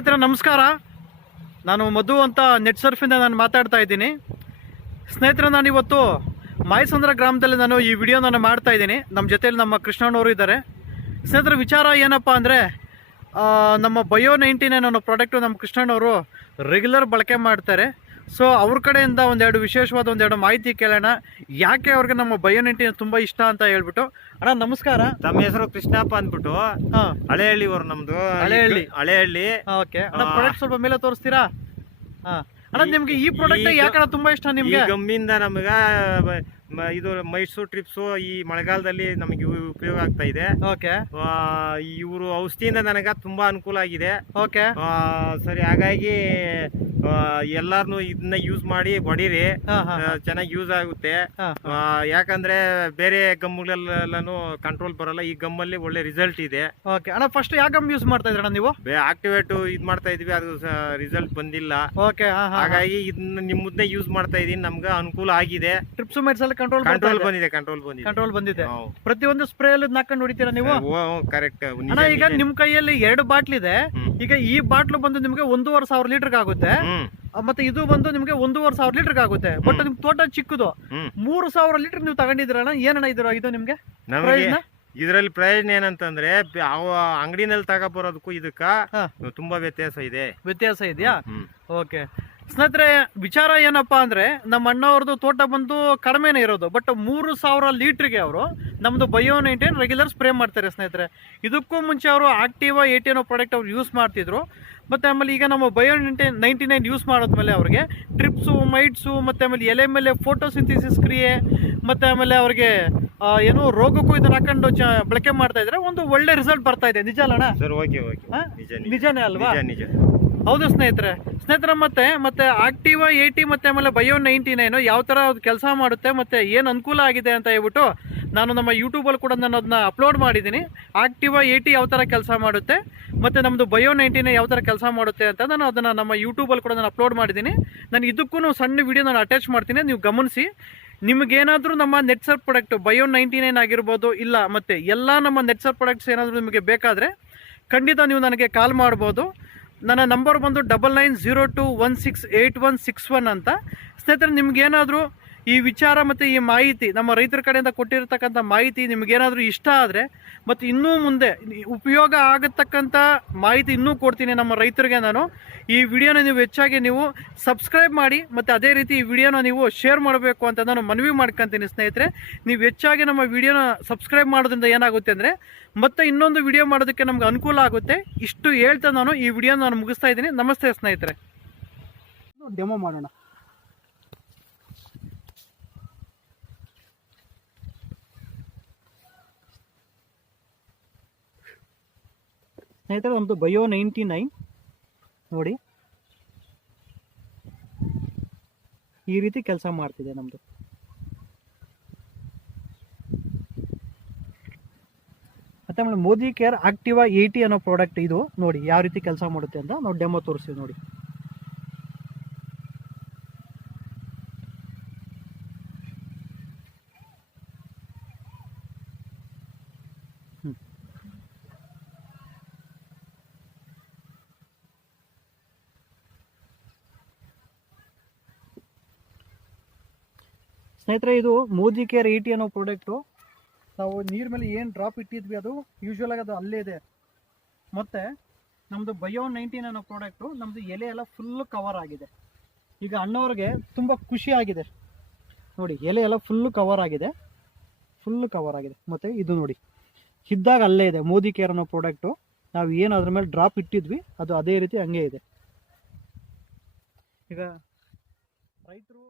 ಸ್ನೇಹಿತರೆ, ನಮಸ್ಕಾರ. ನಾನು ಮಧು ಅಂತ ನೆಟ್ ಸರ್ಫಿಂದ ನಾನು ಮಾತಾಡ್ತಾ ಇದ್ದೀನಿ. ಸ್ನೇಹಿತರೆ, ನಾನು ಇವತ್ತು ಮಾಯಸಂದ್ರ ಗ್ರಾಮದಲ್ಲಿ ನಾನು ಈ ವಿಡಿಯೋ ನಾನು ಮಾಡ್ತಾ ಇದ್ದೀನಿ. ನಮ್ಮ ಜೊತೆಯಲ್ಲಿ ನಮ್ಮ ಕೃಷ್ಣಣ್ಣವರು ಇದ್ದಾರೆ. ಸ್ನೇಹಿತರ, ವಿಚಾರ ಏನಪ್ಪ ಅಂದರೆ ನಮ್ಮ ಬಯೋ ನೈಂಟಿ ನೈನ್ ಅನ್ನೋ ಪ್ರಾಡಕ್ಟು ನಮ್ಮ ಕೃಷ್ಣಣ್ಣವರು ರೆಗ್ಯುಲರ್ ಬಳಕೆ ಮಾಡ್ತಾರೆ. ಸೊ ಅವ್ರ ಕಡೆಯಿಂದ ಒಂದೆರಡು ವಿಶೇಷವಾದ ಒಂದೆರಡು ಮಾಹಿತಿ ಕೇಳೋಣ. ಯಾಕೆ ಅವ್ರಿಗೆ ನಮ್ಮ ಬಯೋನಿಟಿನ ತುಂಬಾ ಇಷ್ಟ ಅಂತ ಹೇಳ್ಬಿಟ್ಟು. ಅಣ್ಣ ನಮಸ್ಕಾರ. ತಮ್ಮ ಹೆಸರು ಕೃಷ್ಣಪ್ಪ ಅಂದ್ಬಿಟ್ಟು. ಹಳೆಹಳ್ಳಿ ಅವರು ನಮ್ದು. ಹಳೆಹಳ್ಳಿ. ಹಳೆಹಳ್ಳಿ. ಓಕೆ ಅಣ್ಣ. ಪ್ರಾಡಕ್ಟ್ ಸ್ವಲ್ಪ ಮೇಲೆ ತೋರಿಸ್ತೀರಾ? ಹಾ. ಅಣ್ಣ ನಿಮ್ಗೆ ಈ ಪ್ರಾಡಕ್ಟ್ ಯಾಕಣ್ಣ ತುಂಬಾ ಇಷ್ಟ ನಿಮ್ಗೆ? ಗಮ್ಮಿಂದ ನಮ್ಗ ಇದು ಮೈಸೂರು ಟ್ರಿಪ್ಸು ಈ ಮಳೆಗಾಲದಲ್ಲಿ ನಮಗೆ ಉಪಯೋಗ ಆಗ್ತಾ ಇದೆ. ಓಕೆ ಇವರು ಔಷಧಿಯಿಂದ ನನಗ ತುಂಬಾ ಅನುಕೂಲ ಆಗಿದೆ. ಓಕೆ ಆ, ಸರಿ ಹಾಗಾಗಿ ಎಲ್ಲಾರನು ಇದನ್ನ ಯೂಸ್ ಮಾಡಿ ಹೊಡೀರಿ. ಚೆನ್ನಾಗಿ ಯೂಸ್ ಆಗುತ್ತೆ. ಯಾಕಂದ್ರೆ ಬೇರೆ ಗಮ್ಗಳೆಲ್ಲಾನು ಕಂಟ್ರೋಲ್ ಬರಲ್ಲ. ಈ ಗಮ್ಮಲ್ಲಿ ಒಳ್ಳೆ ರಿಸಲ್ಟ್ ಇದೆ. ಓಕೆ ಅಣ್ಣ ಫಸ್ಟ್ ಯಾಕೆ ಯೂಸ್ ಮಾಡ್ತಾ ಇದ್ರಣ್ಣ ನೀವು? ಆಕ್ಟಿವೇಟ್ ಇದ್ ಮಾಡ್ತಾ ಇದ್ವಿ. ಅದು ರಿಸಲ್ಟ್ ಬಂದಿಲ್ಲ. ಓಕೆ ಹಾಗಾಗಿ ಇದನ್ನ ನಿಮ್ಮದ್ನೇ ಯೂಸ್ ಮಾಡ್ತಾ ಇದೀನಿ. ನಮ್ಗೆ ಅನುಕೂಲ ಆಗಿದೆ. ಟ್ರಿಪ್ಸ್ ಮೆಟ್ಸ್ ಅಲ್ಲಿ ಕಂಟ್ರೋಲ್ ಕಂಟ್ರೋಲ್ ಬಂದಿದೆ ಕಂಟ್ರೋಲ್ ಬಂದಿದೆ. ಕಂಟ್ರೋಲ್ ಬಂದಿದೆ. ಪ್ರತಿಯೊಂದು ಸ್ಪ್ರೇ ಅಲ್ಲಿ ನಾಕೊಂಡು ಹೊಡಿತೀರಾ ನೀವು? ಕರೆಕ್ಟ್ ಈಗ ನಿಮ್ ಕೈಯಲ್ಲಿ ಎರಡು ಬಾಟ್ಲ್ ಇದೆ. ಈಗ ಈ ಬಾಟ್ಲು ಬಂದು ನಿಮ್ಗೆ ಒಂದೂವರೆ ಸಾವಿರ ಲೀಟರ್ ಆಗುತ್ತೆ. ಮತ್ತೆ ಇದು ಬಂದು ನಿಮ್ಗೆ ಒಂದೂವರೆ ಸಾವಿರ ಲೀಟರ್ ಆಗುತ್ತೆ. ಬಟ್ ನಿಮ್ ತೋಟ ಚಿಕ್ಕದು. ಮೂರು ಸಾವಿರ ಲೀಟರ್ ನೀವು ತಗೊಂಡಿದ್ರಣ್ಣ ಏನಣ್ಣ ಇದ್ರ ಇದು ನಿಮ್ಗೆ? ಇದರಲ್ಲಿ ಪ್ರಯೋಜನ? ಏನಂತಂದ್ರೆ ಅವ ಅಂಗಡಿನಲ್ಲಿ ತಗೊಬರೋದಕ್ಕೂ ಇದಕ್ಕ ತುಂಬಾ ವ್ಯತ್ಯಾಸ ಇದೆ. ವ್ಯತ್ಯಾಸ ಇದೆಯಾ? ಓಕೆ. ಸ್ನೇಹಿತರೆ ವಿಚಾರ ಏನಪ್ಪಾ ಅಂದ್ರೆ ನಮ್ಮ ಅಣ್ಣವ್ರದ್ದು ತೋಟ ಬಂದು ಕಡಿಮೆನೇ ಇರೋದು. ಬಟ್ ಮೂರು ಸಾವಿರ ಲೀಟ್ರಿಗೆ ಅವರು ನಮ್ದು ಬಯೋ ನೈಂಟೈನ್ ರೆಗ್ಯುಲರ್ ಸ್ಪ್ರೇ ಮಾಡ್ತಾರೆ ಸ್ನೇಹಿತರೆ. ಇದಕ್ಕೂ ಮುಂಚೆ ಅವರು ಆಕ್ಟಿವಾ ಏಟಿ ಅನ್ನೋ ಪ್ರಾಡಕ್ಟ್ ಅವ್ರು ಯೂಸ್ ಮಾಡ್ತಿದ್ರು. ಮತ್ತು ಆಮೇಲೆ ಈಗ ನಮ್ಮ bio nineteen ninety nine use ಮಾಡೋದ್ಮೇಲೆ ಅವ್ರಿಗೆ ಟ್ರಿಪ್ಸು ಮೈಟ್ಸು ಮತ್ತೆ ಆಮೇಲೆ ಎಲೆ ಮೇಲೆ ಫೋಟೋಸಿಂಥಿಸಿಸ್ ಕ್ರಿಯೆ ಮತ್ತೆ ಆಮೇಲೆ ಅವ್ರಿಗೆ ಏನು ರೋಗಕ್ಕೂ ಇದನ್ನ ಹಾಕೊಂಡು ಚ ಬಳಕೆ ಮಾಡ್ತಾ ಇದ್ರೆ ಒಂದು ಒಳ್ಳೆ ರಿಸಲ್ಟ್ ಬರ್ತಾ ಇದೆ. ನಿಜ ಅಲ್ಲಣ್ಣ? ನಿಜನೇ ಅಲ್ವಾ? ನಿಜ. ಹೌದು ಸ್ನೇಹಿತರೆ. ಸ್ನೇಹಿತರ, ಮತ್ತೆ ಮತ್ತೆ ಆಕ್ಟಿವಾ ಏಯ್ಟಿ ಮತ್ತೆ ಆಮೇಲೆ ಬಯೋ ನೈಂಟಿ ನೈನು ಯಾವ ತರ ಕೆಲಸ ಮಾಡುತ್ತೆ, ಮತ್ತೆ ಏನು ಅನುಕೂಲ ಆಗಿದೆ ಅಂತ ಹೇಳ್ಬಿಟ್ಟು ನಾನು ನಮ್ಮ ಯೂಟ್ಯೂಬಲ್ಲಿ ಕೂಡ ನಾನು ಅದನ್ನ ಅಪ್ಲೋಡ್ ಮಾಡಿದ್ದೀನಿ. ಆಕ್ಟಿವಾ ಏಯ್ಟಿ ಯಾವ ಥರ ಕೆಲಸ ಮಾಡುತ್ತೆ, ಮತ್ತು ನಮ್ಮದು ಬಯೋ ನೈಂಟಿ ನೈನ್ ಯಾವ ಥರ ಕೆಲಸ ಮಾಡುತ್ತೆ ಅಂತ ನಾನು ಅದನ್ನು ನಮ್ಮ ಯೂಟ್ಯೂಬಲ್ಲಿ ಕೂಡ ನಾನು ಅಪ್ಲೋಡ್ ಮಾಡಿದ್ದೀನಿ. ನಾನು ಇದಕ್ಕೂ ಸಣ್ಣ ವಿಡಿಯೋ ನಾನು ಅಟ್ಯಾಚ್ ಮಾಡ್ತೀನಿ, ನೀವು ಗಮನಿಸಿ. ನಿಮಗೇನಾದರೂ ನಮ್ಮ ನೆಟ್ಸರ್ ಪ್ರಾಡಕ್ಟ್ ಬಯೋ ನೈಂಟಿ ನೈನ್ ಆಗಿರ್ಬೋದು, ಇಲ್ಲ, ಮತ್ತು ಎಲ್ಲ ನಮ್ಮ ನೆಟ್ಸರ್ ಪ್ರಾಡಕ್ಟ್ಸ್ ಏನಾದರೂ ನಿಮಗೆ ಬೇಕಾದರೆ ಖಂಡಿತ ನೀವು ನನಗೆ ಕಾಲ್ ಮಾಡ್ಬೋದು. ನನ್ನ ನಂಬರ್ ಬಂದು double nine zero two one six eight one six one ಅಂತ. ಸ್ನೇಹಿತರೆ, ನಿಮ್ಗೇನಾದರೂ ಈ ವಿಚಾರ ಮತ್ತು ಈ ಮಾಹಿತಿ ನಮ್ಮ ರೈತರ ಕಡೆಯಿಂದ ಕೊಟ್ಟಿರ್ತಕ್ಕಂಥ ಮಾಹಿತಿ ನಿಮಗೇನಾದರೂ ಇಷ್ಟ ಆದರೆ ಮತ್ತು ಇನ್ನೂ ಮುಂದೆ ಉಪಯೋಗ ಆಗತಕ್ಕಂಥ ಮಾಹಿತಿ ಇನ್ನೂ ಕೊಡ್ತೀನಿ ನಮ್ಮ ರೈತರಿಗೆ ನಾನು. ಈ ವಿಡಿಯೋನ ನೀವು ಹೆಚ್ಚಾಗಿ ನೀವು ಸಬ್ಸ್ಕ್ರೈಬ್ ಮಾಡಿ ಮತ್ತು ಅದೇ ರೀತಿ ಈ ವಿಡಿಯೋನ ನೀವು ಶೇರ್ ಮಾಡಬೇಕು ಅಂತ ನಾನು ಮನವಿ ಮಾಡ್ಕೊತೀನಿ ಸ್ನೇಹಿತರೆ. ನೀವು ಹೆಚ್ಚಾಗಿ ನಮ್ಮ ವಿಡಿಯೋನ ಸಬ್ಸ್ಕ್ರೈಬ್ ಮಾಡೋದ್ರಿಂದ ಏನಾಗುತ್ತೆ ಅಂದರೆ ಮತ್ತೆ ಇನ್ನೊಂದು ವಿಡಿಯೋ ಮಾಡೋದಕ್ಕೆ ನಮ್ಗೆ ಅನುಕೂಲ ಆಗುತ್ತೆ. ಇಷ್ಟು ಹೇಳ್ತಾ ನಾನು ಈ ವಿಡಿಯೋನ ನಾನು ಮುಗಿಸ್ತಾ ಇದ್ದೀನಿ. ನಮಸ್ತೆ ಸ್ನೇಹಿತರೆ. ಡೆಮೋ ಮಾಡೋಣ. ಸ್ನೇಹಿತರೆ ನಮ್ಮದು ಬಯೋ ನೈಂಟಿ ನೈನ್. ನೋಡಿ. ಈ ರೀತಿ ಕೆಲಸ ಮಾಡ್ತಿದೆ ನಮ್ಮದು ಮತ್ತೆ madam Modi care Activa eighty ಅನ್ನೋ ಪ್ರಾಡಕ್ಟ್ ಇದು. ನೋಡಿ, ಯಾವ ರೀತಿ ಕೆಲಸ ಮಾಡುತ್ತೆ ಅಂತ ನಾವು ಡೆಮೋ ತೋರಿಸ್ತೀವಿ ನೋಡಿ. ಹ್ಮ್. ಸ್ನೇಹಿತರೆ, ಇದು ಮೋದಿ ಕೇರ್ ಏಟಿ ಅನ್ನೋ ಪ್ರಾಡಕ್ಟು ನಾವು ನೀರ್ ಮೇಲೆ ಏನು ಡ್ರಾಪ್ ಇಟ್ಟಿದ್ವಿ, ಅದು ಯೂಶ್ವಲ್ ಆಗಿ ಅದು ಅಲ್ಲೇ ಇದೆ. ಮತ್ತೆ ನಮ್ದು ಬಯೋ ನೈನ್ಟೀನ್ ಅನ್ನೋ ಪ್ರಾಡಕ್ಟು ನಮ್ದು ಎಲೆ ಎಲ್ಲ ಫುಲ್ ಕವರ್ ಆಗಿದೆ. ಈಗ ಅಣ್ಣವ್ರಿಗೆ ತುಂಬ ಖುಷಿ ಆಗಿದೆ. ನೋಡಿ, ಎಲೆ ಎಲ್ಲ ಫುಲ್ ಕವರ್ ಆಗಿದೆ. ಫುಲ್ ಕವರ್ ಆಗಿದೆ. ಮತ್ತೆ ಇದು ನೋಡಿ, ಇದ್ದಾಗ ಅಲ್ಲೇ ಇದೆ ಮೋದಿ ಕೇರ್ ಅನ್ನೋ ಪ್ರಾಡಕ್ಟು ನಾವು ಏನು ಅದ್ರ ಮೇಲೆ ಡ್ರಾಪ್ ಇಟ್ಟಿದ್ವಿ, ಅದು ಅದೇ ರೀತಿ ಹಂಗೆ ಇದೆ. ಈಗ ರೈತರು